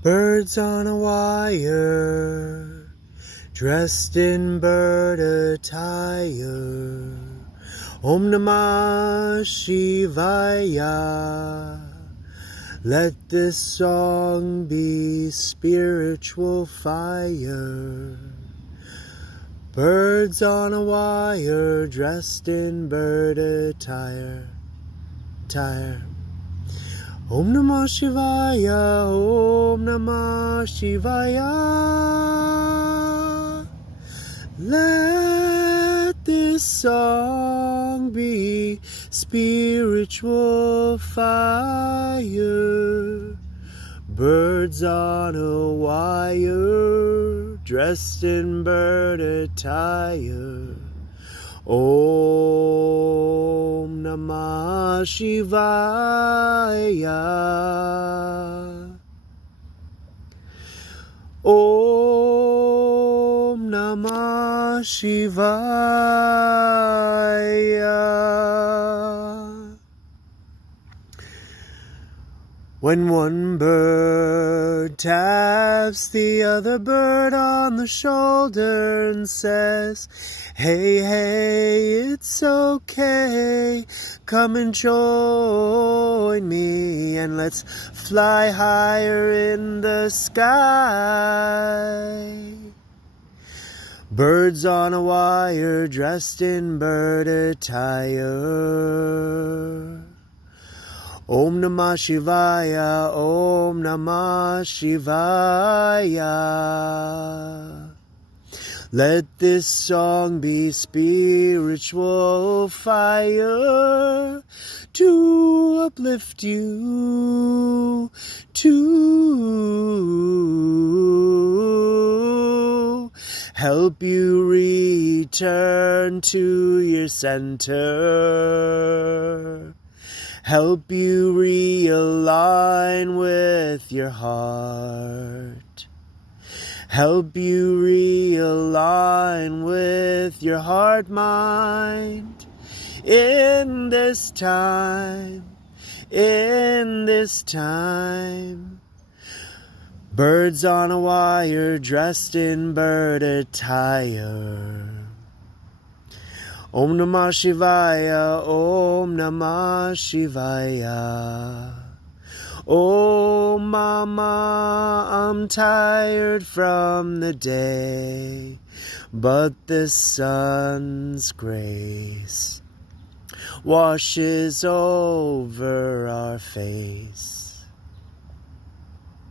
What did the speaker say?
Birds on a wire, dressed in bird attire. Om Namah Shivaya. Let this song be spiritual fire. Birds on a wire, dressed in bird attire. Om Namah Shivaya, Om Namah Shivaya. Let this song be spiritual fire. Birds on a wire, dressed in bird attire. Om Namah Shivaya. Om Namah Shivaya. When one bird taps the other bird on the shoulder and says, "Hey, hey, it's okay, come and join me and let's fly higher in the sky." Birds on a wire, dressed in bird attire. Om Namah Shivaya, Om Namah Shivaya. Let this song be spiritual fire to uplift you, to help you return to your center. Help you realign with your heart. Help you realign with your heart mind. In this time, birds on a wire, dressed in bird attire. Om Namah Shivaya, Om Namah Shivaya. Oh mama, I'm tired from the day, but the sun's grace washes over our face.